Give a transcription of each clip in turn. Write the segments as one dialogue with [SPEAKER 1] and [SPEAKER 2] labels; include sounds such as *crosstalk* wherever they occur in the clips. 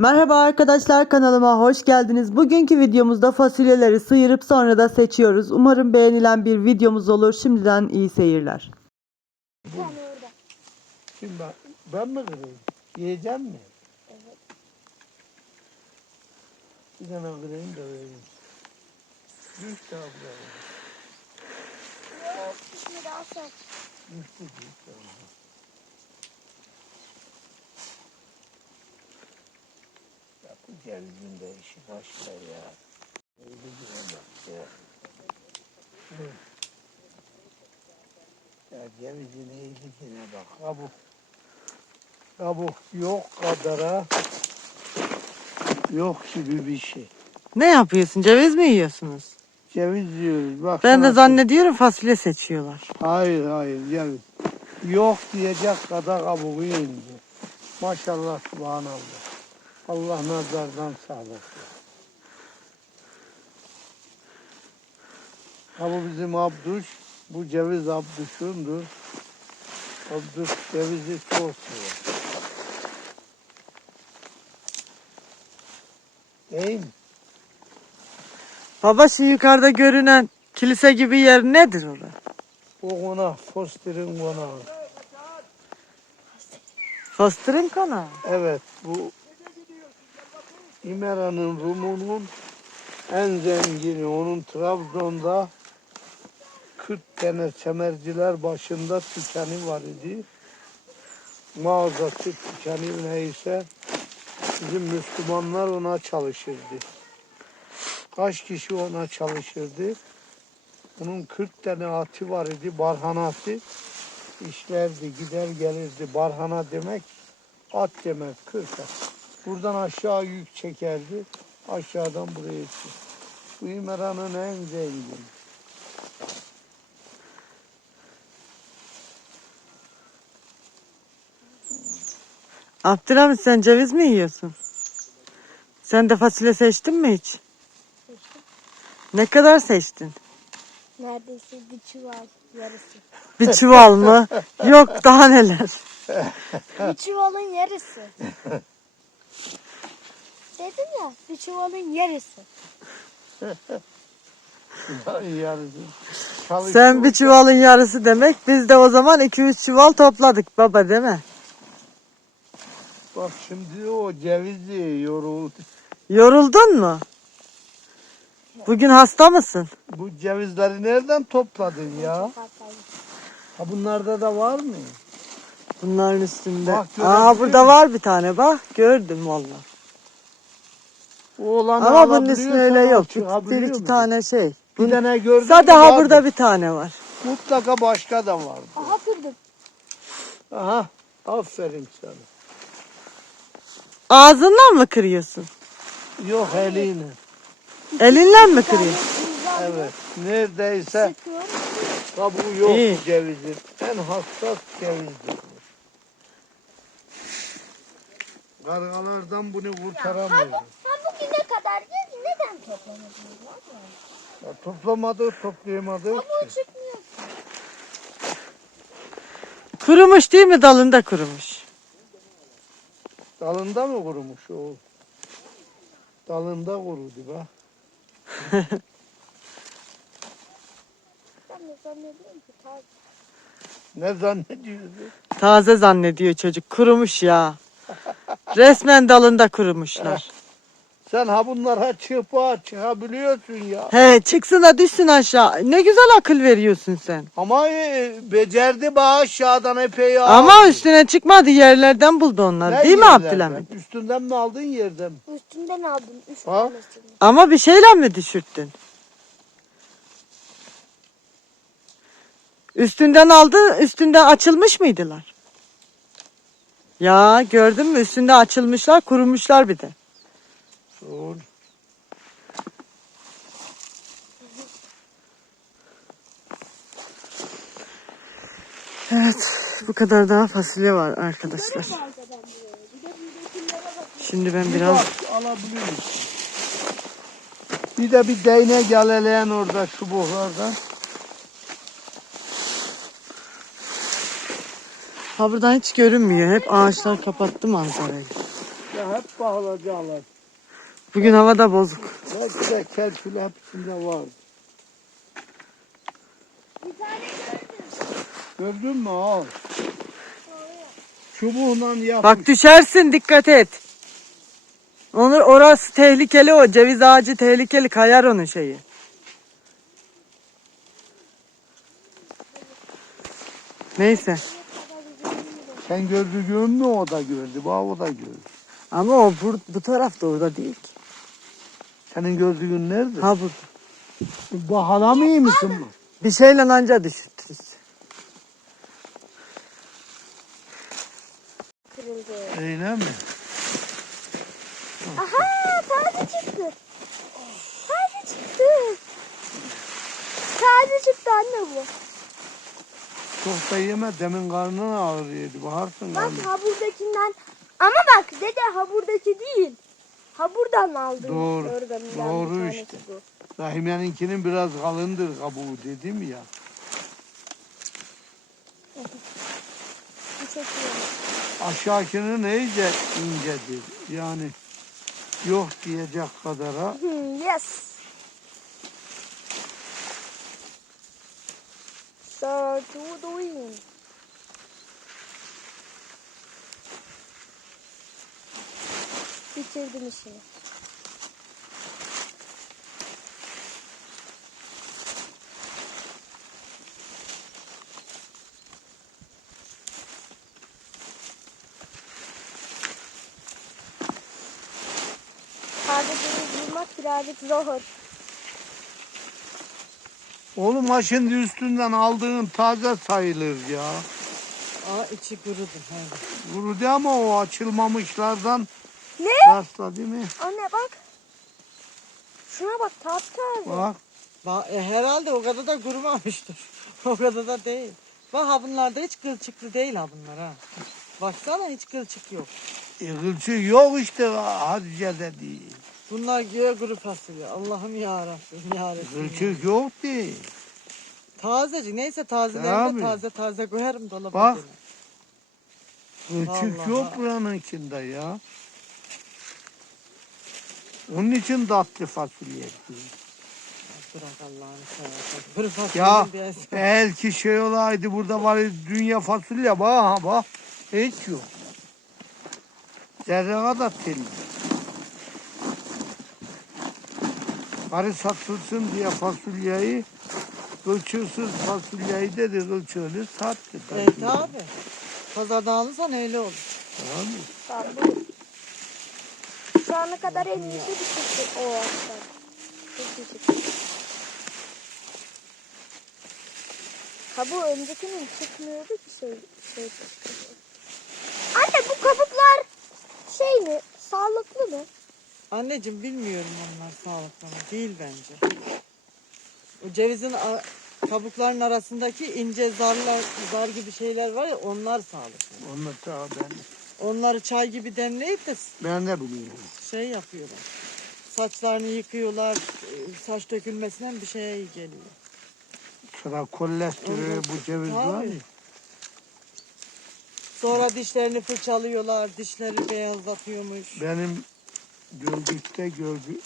[SPEAKER 1] Merhaba arkadaşlar kanalıma hoş geldiniz. Bugünkü videomuzda fasulyeleri sıyırıp sonra da seçiyoruz. Umarım beğenilen bir videomuz olur. Şimdiden iyi seyirler.
[SPEAKER 2] Şimdi ben, ben mi kırayım? Yiyeceğim mi? Evet. Bir tane kırayım da vereyim. Düş de abla.
[SPEAKER 3] Şimdi daha
[SPEAKER 2] düştü. Ya bu cevizin de işi başka ya. Öyle bir bak ya. Hı. Ya cevizin iyilikine bak. Kabuk. Kabuk yok kadara yok gibi bir şey.
[SPEAKER 1] Ne yapıyorsun? Ceviz mi yiyorsunuz?
[SPEAKER 2] Ceviz yiyoruz. Bak
[SPEAKER 1] Ben de
[SPEAKER 2] sana-
[SPEAKER 1] zannediyorum fasulye seçiyorlar.
[SPEAKER 2] Hayır hayır ceviz. Yok diyecek kadar kabuğu indi. Maşallah subhanallah. Allah nazardan sağlasın. Ha bu bizim Abduş. Bu ceviz Abduş'undur. Abduş cevizi çok sever. Değil mi?
[SPEAKER 1] Baba şu yukarıda görünen kilise gibi yer nedir orada?
[SPEAKER 2] O konak, Foster'ın konağı.
[SPEAKER 1] Fastırın kana.
[SPEAKER 2] Evet bu İmera'nın Rum'unun en zengini. Onun Trabzon'da 40 tane semerciler başında tükeni var idi. Mağazası tükeni neyse bizim Müslümanlar ona çalışırdı. Kaç kişi ona çalışırdı? Onun 40 tane atı var idi, barhanası. işlerdi, gider gelirdi. Barhana demek at demek 40 at. Buradan aşağı yük çekerdi. Aşağıdan buraya çek. Bu İmeran'ın en zengin.
[SPEAKER 1] Abdülhamit sen ceviz mi yiyorsun? Sen de fasulye seçtin mi hiç? Ne kadar seçtin?
[SPEAKER 3] Neredeyse bir çuval yarısı.
[SPEAKER 1] Bir çuval mı? *laughs* Yok daha neler.
[SPEAKER 3] Bir çuvalın yarısı. *laughs* Dedim ya bir çuvalın yarısı.
[SPEAKER 2] Yarısı. Çalış-
[SPEAKER 1] Sen bir çuvalın yarısı demek. Biz de o zaman 2-3 çuval topladık baba değil mi?
[SPEAKER 2] Bak şimdi o cevizi yoruldu.
[SPEAKER 1] Yoruldun mu? Bugün hasta mısın?
[SPEAKER 2] Bu cevizleri nereden topladın ya? Ha bunlarda da var mı?
[SPEAKER 1] Bunların üstünde.
[SPEAKER 2] Bak,
[SPEAKER 1] Aa
[SPEAKER 2] görebiliyor
[SPEAKER 1] burada
[SPEAKER 2] musun?
[SPEAKER 1] var bir tane bak. Gördüm valla.
[SPEAKER 2] Oğlanı
[SPEAKER 1] Ama bunun
[SPEAKER 2] alabiliyorsan
[SPEAKER 1] ismi öyle yok. Bir, bir iki
[SPEAKER 2] musun?
[SPEAKER 1] tane şey.
[SPEAKER 2] Bir tane gördüm.
[SPEAKER 1] Sadece ha burada bir tane var.
[SPEAKER 2] Mutlaka başka da var.
[SPEAKER 3] Aha kırdım.
[SPEAKER 2] Aha. Aferin sana.
[SPEAKER 1] Ağzından mı kırıyorsun?
[SPEAKER 2] Yok eliyle.
[SPEAKER 1] Elinle mi kırıyorsun?
[SPEAKER 2] Evet. Neredeyse
[SPEAKER 3] Sıkıyorum.
[SPEAKER 2] kabuğu yok
[SPEAKER 1] İyi.
[SPEAKER 2] bu cevizin. En hassas cevizdir. bu. Kargalardan bunu kurtaramıyoruz.
[SPEAKER 3] Neden toplamadınız lan?
[SPEAKER 2] Ya toplamadık, toplayamadık.
[SPEAKER 3] Kabuğu çıkmıyor.
[SPEAKER 1] Kurumuş değil mi? Dalında kurumuş.
[SPEAKER 2] Dalında mı kurumuş o? Dalında kurudu bak.
[SPEAKER 3] Ben de zannediyorum ki taze.
[SPEAKER 2] Ne zannediyorsun?
[SPEAKER 1] Taze zannediyor çocuk. Kurumuş ya. Resmen dalında kurumuşlar. *laughs*
[SPEAKER 2] Sen ha bunlara çıpa çıkabiliyorsun ya.
[SPEAKER 1] He çıksın da düşsün aşağı. Ne güzel akıl veriyorsun sen.
[SPEAKER 2] Ama e, becerdi bak aşağıdan epey aldı.
[SPEAKER 1] Ama üstüne çıkmadı yerlerden buldu onlar.
[SPEAKER 2] Ne
[SPEAKER 1] değil mi
[SPEAKER 2] yerlerden?
[SPEAKER 1] Abdülhamit?
[SPEAKER 2] Üstünden mi aldın yerden mi?
[SPEAKER 3] Üstünden aldım. Üç
[SPEAKER 2] Ha?
[SPEAKER 3] tanesini.
[SPEAKER 1] Ama bir şeyle mi düşürttün? Üstünden aldı, üstünden açılmış mıydılar? Ya gördün mü? Üstünde açılmışlar, kurumuşlar bir de.
[SPEAKER 2] Dur.
[SPEAKER 1] Evet, bu kadar daha fasulye var arkadaşlar. Şimdi ben biraz
[SPEAKER 2] Bak alabiliyorsun. Bir de bir değnek geleleyen orada çubuklardan.
[SPEAKER 1] ha buradan hiç görünmüyor. Hep ağaçlar kapattı manzarayı.
[SPEAKER 2] Ya hep bağlayacaklar.
[SPEAKER 1] Bugün hava da bozuk.
[SPEAKER 2] Belki de kelpül hepsinde var.
[SPEAKER 3] Bir tane gördüm.
[SPEAKER 2] Gördün mü al. Çubuğundan yap.
[SPEAKER 1] Bak düşersin dikkat et. Onur orası tehlikeli o. Ceviz ağacı tehlikeli kayar onun şeyi. Neyse.
[SPEAKER 2] Sen gördüğün mü o da gördü. Bak o da gördü.
[SPEAKER 1] Ama o bu, bu tarafta orada değil ki.
[SPEAKER 2] Senin gördüğün nerede?
[SPEAKER 1] Ha burada.
[SPEAKER 2] Bahana mı iyi misin bu?
[SPEAKER 1] Bir şeyle anca düşürtürüz.
[SPEAKER 3] Kırıldı.
[SPEAKER 2] Öyle mi?
[SPEAKER 3] Aha taze çıktı. Taze çıktı. Taze çıktı anne bu.
[SPEAKER 2] Çok da yeme demin karnın ağrıyordu. Bakarsın
[SPEAKER 3] Bak
[SPEAKER 2] karnın.
[SPEAKER 3] ha buradakinden. Ama bak dede ha buradaki değil. Ha buradan aldım.
[SPEAKER 2] Doğru. Doğru işte.
[SPEAKER 3] bu.
[SPEAKER 2] Rahime'ninkinin biraz kalındır kabuğu dedim ya. Aşağıkinin iyice incedir. Yani yok diyecek kadara.
[SPEAKER 3] Yes. So to the win. Bitirdim işini. Sadece bulmak birazcık zor.
[SPEAKER 2] Oğlum ha şimdi üstünden aldığın taze sayılır ya.
[SPEAKER 1] Aa içi kurudu.
[SPEAKER 2] Kurudu ama o açılmamışlardan
[SPEAKER 3] Ne?
[SPEAKER 2] rastla değil mi?
[SPEAKER 3] Anne bak. Şuna bak taptaze.
[SPEAKER 2] Bak.
[SPEAKER 1] Ba- e, herhalde o kadar da kurumamıştır. *laughs* o kadar da değil. Bak ha bunlarda hiç kılçıklı değil ha bunlar ha. Baksana hiç kılçık yok.
[SPEAKER 2] E, kılçığı yok işte Hatice'de değil.
[SPEAKER 1] Bunlar göğe kuru fasulye. Allah'ım ya Rabbim ya Rabbim.
[SPEAKER 2] Kılçık yok değil.
[SPEAKER 1] Tazecik neyse tazelerini
[SPEAKER 2] Tabii.
[SPEAKER 1] de taze taze koyarım dolaba.
[SPEAKER 2] Bak. Kılçık yok buranın içinde ya. Onun için tatlı fasulye değil.
[SPEAKER 1] Bırak Allah'ını seversen. Kuru fasulye
[SPEAKER 2] Ya belki şey olaydı burada var ya, dünya fasulye bak ha bak. Hiç yok. Zerre kadar telli. Arı satılsın diye fasulyeyi kılçıksız fasulyeyi dedi kılçığını sattı.
[SPEAKER 1] Evet abi. Pazardan alırsan öyle olur.
[SPEAKER 3] Tamam bu. Şu ana kadar en iyisi bir çıktı o teşekkür Ha bu öncekinin çıkmıyordu ki şey, şey. Anne bu kabuklar şey mi? Sağlıklı mı?
[SPEAKER 1] Anneciğim bilmiyorum onlar sağlıklı mı? Değil bence. O cevizin kabukların arasındaki ince zarlar, zar gibi şeyler var ya onlar sağlıklı.
[SPEAKER 2] Da ben,
[SPEAKER 1] Onları çay gibi demleyip de
[SPEAKER 2] ben de biliyorum.
[SPEAKER 1] şey yapıyorlar. Saçlarını yıkıyorlar. e, Saç dökülmesinden bir şeye iyi geliyor.
[SPEAKER 2] Sıra kolesterol
[SPEAKER 1] Ondan
[SPEAKER 2] bu ceviz var
[SPEAKER 1] Tabii.
[SPEAKER 2] ya.
[SPEAKER 1] Sonra dişlerini fırçalıyorlar. Dişleri beyazlatıyormuş.
[SPEAKER 2] Benim gördükte gördü.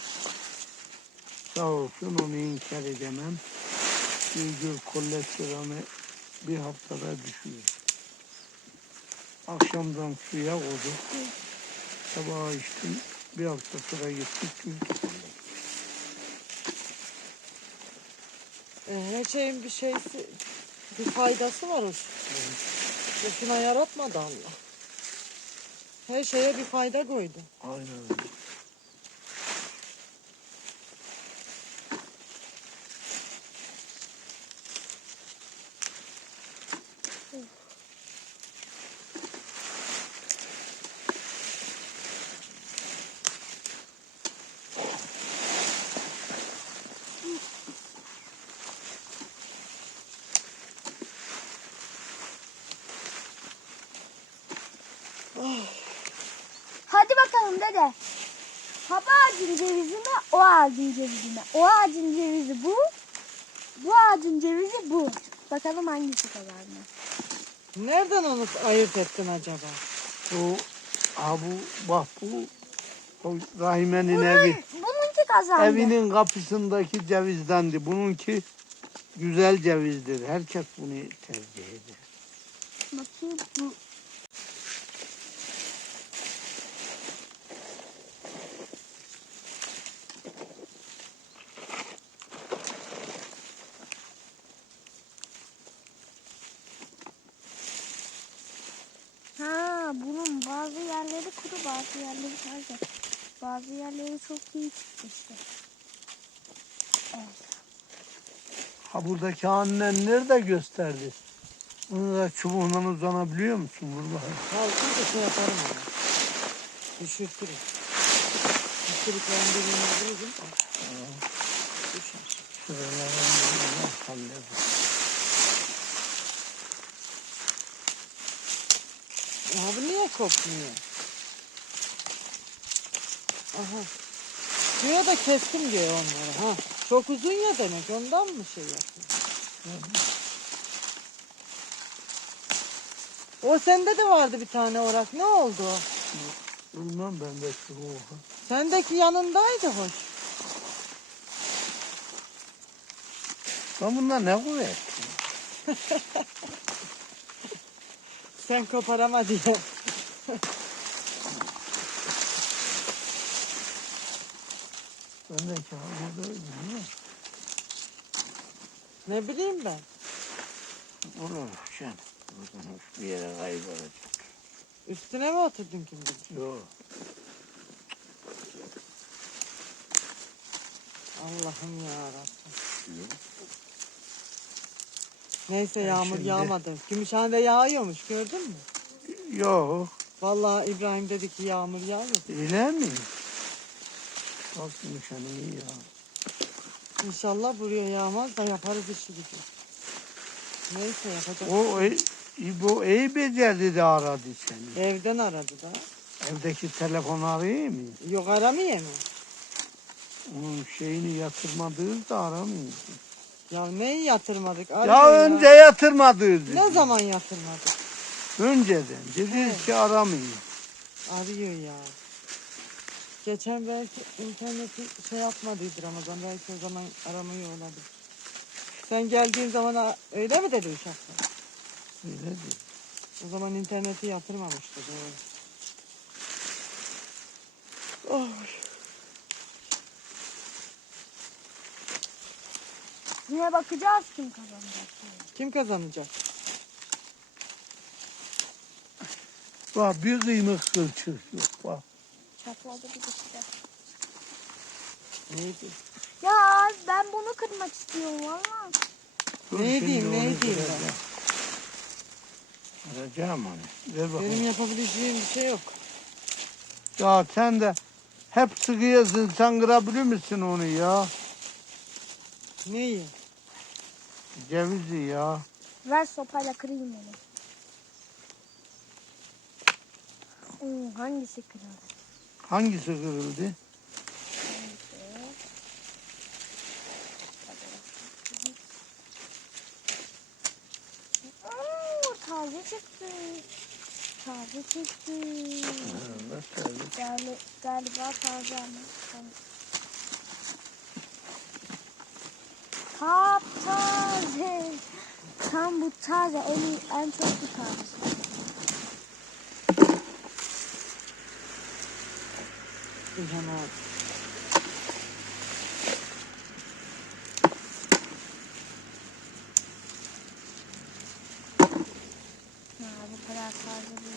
[SPEAKER 2] Sağ olsun onu inkar edemem. Gün kolesterolü bir haftada düşüyor. Akşamdan suya koyduk. Sabah içtim. Bir hafta sonra gittik. düştü.
[SPEAKER 1] E, her şeyin bir şeysi, bir faydası var o. Boşuna yaratmadı Allah. Her şeye bir fayda koydu.
[SPEAKER 2] Aynen öyle.
[SPEAKER 3] Hadi bakalım dede. Hap ağacın cevizi mi? O ağacın cevizi mi? O ağacın cevizi bu. Bu ağacın cevizi bu. Bakalım hangisi kadar mı?
[SPEAKER 1] Nereden onu ayırt ettin acaba?
[SPEAKER 2] Bu, ha bu, bak bu O Rahime'nin evi.
[SPEAKER 3] Bununki kazandı.
[SPEAKER 2] Evinin kapısındaki cevizdendi. Bununki güzel cevizdir. Herkes bunu tercih eder.
[SPEAKER 3] Bakayım bu. Ha, bunun bazı yerleri kuru, bazı yerleri taze. Bazı yerleri çok iyi çıktı işte. Evet.
[SPEAKER 2] Ha buradaki annen nerede gösterdi? Bunu da çubuğundan uzanabiliyor musun? Vur bakayım.
[SPEAKER 1] Kalkın da şey yaparım onu. Düşürtürüm. Düşürüklerin birini bulurum. Düşer. Abi niye kopmuyor? Aha. Diyor da kestim diyor onları. Ha. Çok uzun ya demek ondan mı şey yapıyor? O sende de vardı bir tane orak. Ne oldu o?
[SPEAKER 2] Bilmem ben de çubuğu.
[SPEAKER 1] Sendeki yanındaydı hoş.
[SPEAKER 2] Ben bundan ne kuvvet? *laughs*
[SPEAKER 1] Sen koparama diye.
[SPEAKER 2] Bendeki ha burada değil mi?
[SPEAKER 1] Ne bileyim ben.
[SPEAKER 2] Olur canım. Buradan bir yere kaybolacak.
[SPEAKER 1] Üstüne mi oturdun kim bilir?
[SPEAKER 2] Yok.
[SPEAKER 1] Allah'ım ya Neyse yağmur
[SPEAKER 2] şimdi-
[SPEAKER 1] yağmadı. Gümüşhane'de yağıyormuş gördün mü?
[SPEAKER 2] Yok.
[SPEAKER 1] Vallahi İbrahim dedi ki yağmur yağıyor.
[SPEAKER 2] Öyle mi? Bak nişanı iyi ya.
[SPEAKER 1] İnşallah buraya yağmaz da yaparız işi gücü. Neyse yapacak.
[SPEAKER 2] O e, İbo iyi becerdi de aradı seni.
[SPEAKER 1] Evden aradı da.
[SPEAKER 2] Evdeki telefon arıyor mu?
[SPEAKER 1] Yok aramıyor mu?
[SPEAKER 2] Onun şeyini yatırmadığız da aramıyor.
[SPEAKER 1] Ya neyi yatırmadık? Arıyor
[SPEAKER 2] Ya önce yatırmadığız.
[SPEAKER 1] Ne zaman yatırmadık?
[SPEAKER 2] Önceden. Dedi ki aramıyor.
[SPEAKER 1] Arıyor ya. Geçen belki interneti şey yapmadıydı Ramazan. Belki o zaman aramıyor olabilir. Sen geldiğin zaman öyle mi dedi uşaklar?
[SPEAKER 2] Öyle dedi.
[SPEAKER 1] O zaman interneti yatırmamıştı doğru. Oh.
[SPEAKER 3] Yine bakacağız kim kazanacak.
[SPEAKER 1] Kim kazanacak?
[SPEAKER 2] Bak bir kıymık kılçık yok. Bak.
[SPEAKER 3] Çatladı bir işte.
[SPEAKER 1] Neydi?
[SPEAKER 3] Ya ben bunu kırmak istiyorum valla.
[SPEAKER 2] Dur
[SPEAKER 1] Ne
[SPEAKER 2] şimdi
[SPEAKER 1] diyeyim, ne
[SPEAKER 2] onu
[SPEAKER 1] diyeyim ben?
[SPEAKER 2] kıracağım. Kıracağım onu. Ver bakalım.
[SPEAKER 1] Benim yapabileceğim bir şey yok.
[SPEAKER 2] Ya sen de hep sıkıyorsun. Sen kırabilir misin onu ya?
[SPEAKER 1] Neyi?
[SPEAKER 2] Cevizi ya.
[SPEAKER 3] Ver sopayla kırayım onu. Hmm, hangisi kırıldı?
[SPEAKER 2] Hangisi kırıldı?
[SPEAKER 3] Oo, taze çıktı. Taze çıktı. Gali, galiba taze ama. Tam- Tap taze. Tam bu taze. En, iyi- en çok bu taze.
[SPEAKER 1] İlhan abi.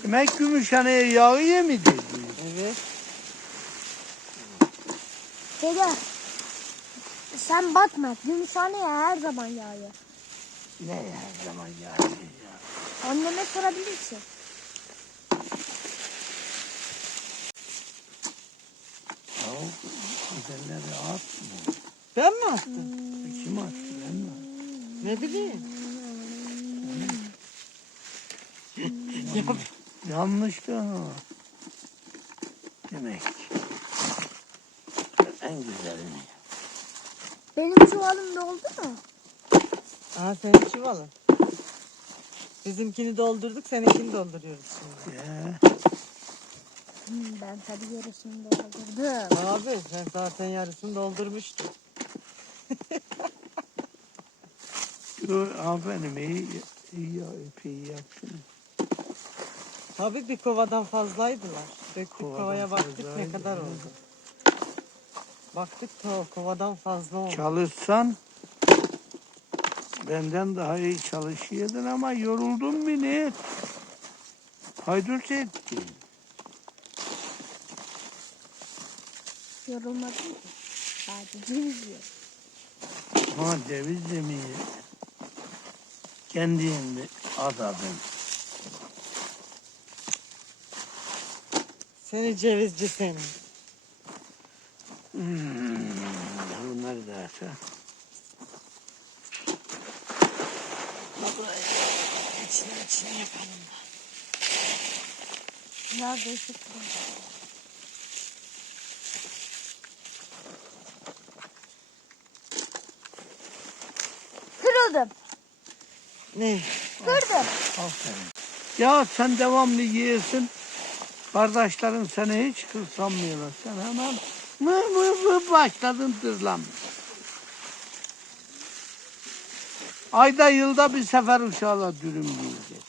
[SPEAKER 2] Demek Gümüşhane'ye yağı yemedi.
[SPEAKER 1] Evet.
[SPEAKER 3] Dede. Sen bakma. Gümüşhaneye her zaman yağıyor.
[SPEAKER 2] Ne her zaman yağı ya.
[SPEAKER 3] Anneme sorabilirsin.
[SPEAKER 2] Ya o güzelleri atmıyor.
[SPEAKER 1] Ben mi attım?
[SPEAKER 2] Kim attı ben mi?
[SPEAKER 1] Ne bileyim. *laughs* ya,
[SPEAKER 2] Yanlıştı ama. Demek. En güzelini.
[SPEAKER 3] Benim çuvalım doldu mu?
[SPEAKER 1] Aha senin çuvalın. Bizimkini doldurduk, seninkini dolduruyoruz şimdi.
[SPEAKER 2] Ya.
[SPEAKER 3] Hmm, ben tabii yarısını doldurdum.
[SPEAKER 1] Abi sen zaten yarısını doldurmuştun.
[SPEAKER 2] Aferin iyi, iyi, iyi yaptın.
[SPEAKER 1] Tabii bir kovadan fazlaydılar. Döktük kovaya baktık ne kadar oldu. Baktık to kovadan fazla oldu.
[SPEAKER 2] Çalışsan benden daha iyi çalışıyordun ama yoruldun mu ne? Haydut ettin.
[SPEAKER 3] Yorulmadım ki. Sadece ceviz yiyorum.
[SPEAKER 2] Ha ceviz yemeği kendin adadın.
[SPEAKER 1] Seni cevizci seni.
[SPEAKER 2] Hmm, bunları da ata.
[SPEAKER 1] İçine içine yapalım.
[SPEAKER 3] Biraz değişik. bir şey. Kırıldım.
[SPEAKER 1] Ne?
[SPEAKER 3] Kırdım.
[SPEAKER 2] Aferin. Ya sen devamlı yiyorsun. Kardeşlerin seni hiç kırsamıyorlar. Sen hemen mı mı mı başladın tırlam. Ayda yılda bir sefer uşağla dürüm yiyecek.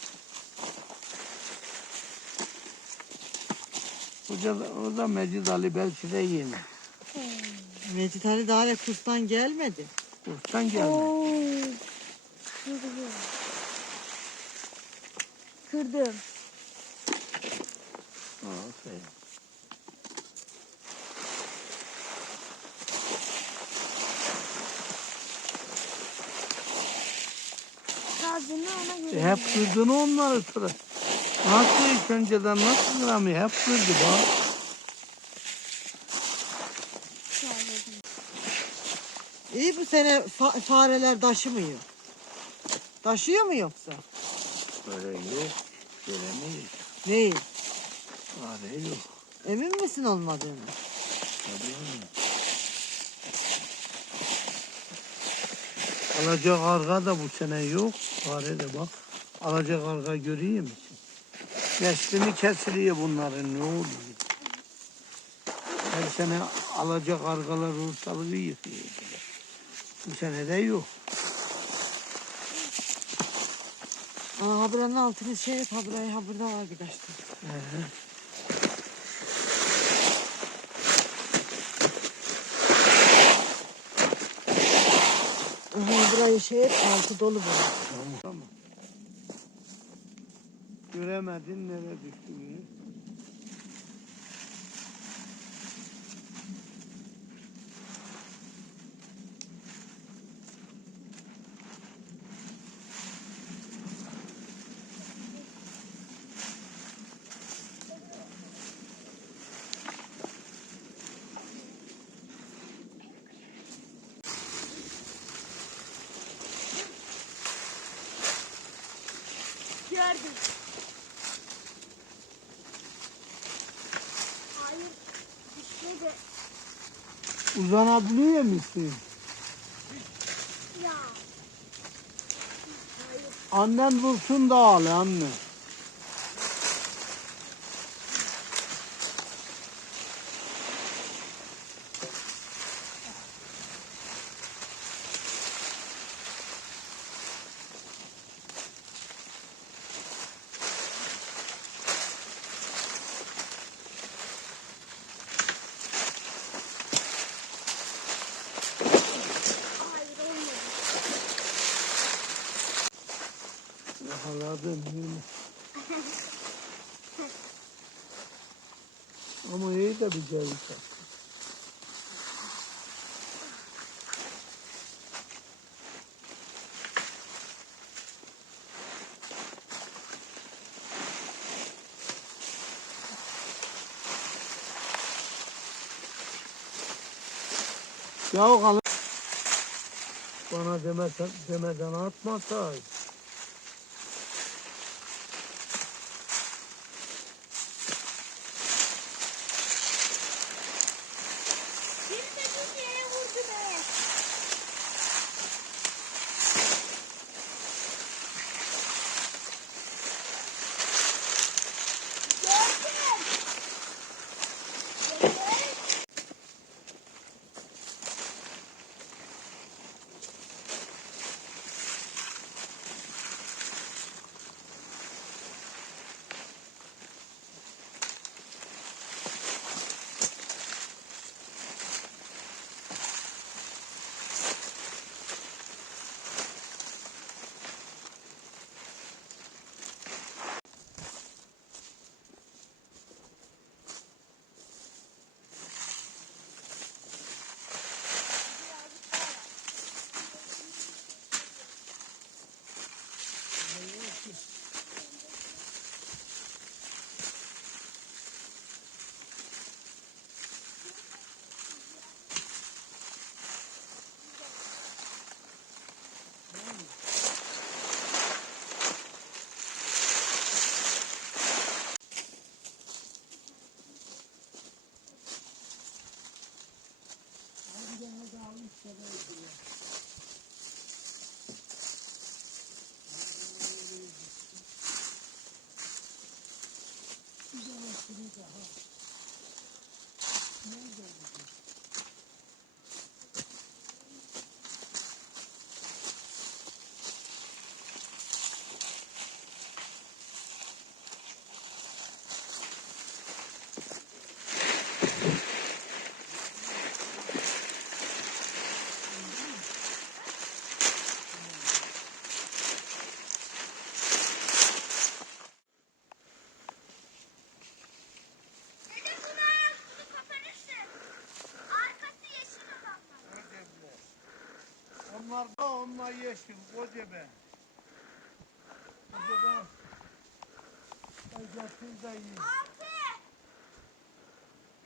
[SPEAKER 2] O da, o da Mecid Ali belki de yeni.
[SPEAKER 1] Mecit Ali daha hala kurstan gelmedi.
[SPEAKER 2] Kurstan gelme.
[SPEAKER 3] Oo. Kırdım. Kırdım.
[SPEAKER 2] Aferin. E hep kırdın onları sıra. Nasıl ilk önceden nasıl kıramıyor? Hep kırdı bak.
[SPEAKER 1] İyi bu sene fa- fareler taşımıyor. Taşıyor mu yoksa?
[SPEAKER 2] Böyle yok. Göremeyiz.
[SPEAKER 1] Neyi?
[SPEAKER 2] Fare yok.
[SPEAKER 1] Emin misin olmadığını?
[SPEAKER 2] Tabii Alaca karga da bu sene yok. Fare de bak. Alaca karga görüyor musun? Neslini kesiliyor bunların ne oluyor? Her sene alaca kargalar ortalığı yıkıyor. Bu sene de yok.
[SPEAKER 1] Aa haberin altını şey et haberayı ha burada var bir kaçtı. Burayı şey et altı dolu bu.
[SPEAKER 2] Tamam. Göremedin nereye düştüğünü.
[SPEAKER 3] Gördüm. Hayır. Düşmedi.
[SPEAKER 2] Uzanabiliyor musun?
[SPEAKER 3] Ya.
[SPEAKER 2] Annen vursun da al anne.
[SPEAKER 3] Hayır olmadı.
[SPEAKER 2] Yakaladım yine. Ama iyi de bir ceviz attı. Ya kalın. Bana demesen, demeden atmasaydı.
[SPEAKER 3] Bir
[SPEAKER 2] hurma yeşil, koca be. Koca be. Ay getir de yiyin.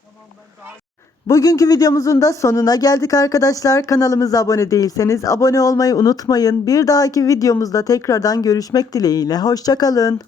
[SPEAKER 2] Tamam ben daha
[SPEAKER 4] Bugünkü videomuzun da sonuna geldik arkadaşlar. Kanalımıza abone değilseniz abone olmayı unutmayın. Bir dahaki videomuzda tekrardan görüşmek dileğiyle. Hoşçakalın.